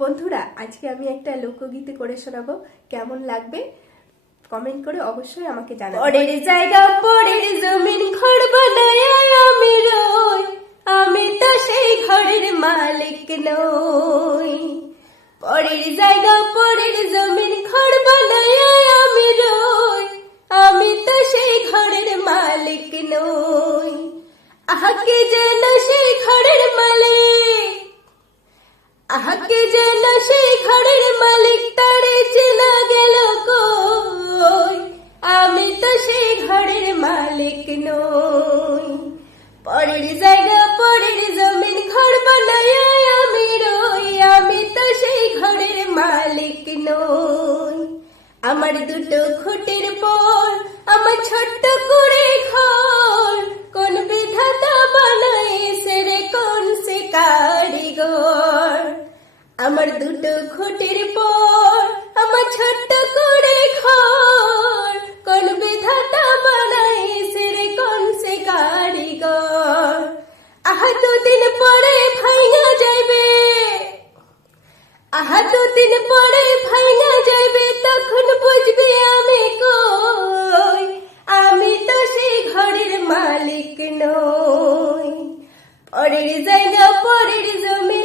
বন্ধুরা, আজকে আমি একটা লোকগীতি করে শোনাবো। কেমন লাগবে কমেন্ট করে অবশ্যই আমাকে জানাবেন। পরের জায়গা পরের জমিন ঘর বানায় আমি রই, আমি তো সেই ঘরের মালিক নই। পরের জায়গা পরের জমিন ঘর বানায় আমি রই, আমি তো সেই ঘরের মালিক নই। আহাকে যেন সেই ঘরের মালিক, আহাকে যেন সেই ঘরের মালিক, তারে চেনা গেল কই, আমি তো সেই ঘরের মালিক নই। পরের জায়গা পরের জমিন ঘর বানায় আমি রই, আমি তো সেই ঘরের মালিক নই। আমার দুটো খুঁটির পর আমার ছোট্ট করে ঘর, কোন বিধাতা বানাইছে রে কোন সে কারিগর। আমার দুটো খুঁটির পর আমার ছোট্ট করে ঘর, কোন বিধাতা বানাইছে রে কোন সে কারিগর। আহা দুদিন পরে ভাঙা যাইবে, আহা দুদিন পরে ভাঙা যাইবে, তখন বুঝবি আমি কই, আমি তো সেই ঘরের মালিক নই। পরের জায়গা পরের জমি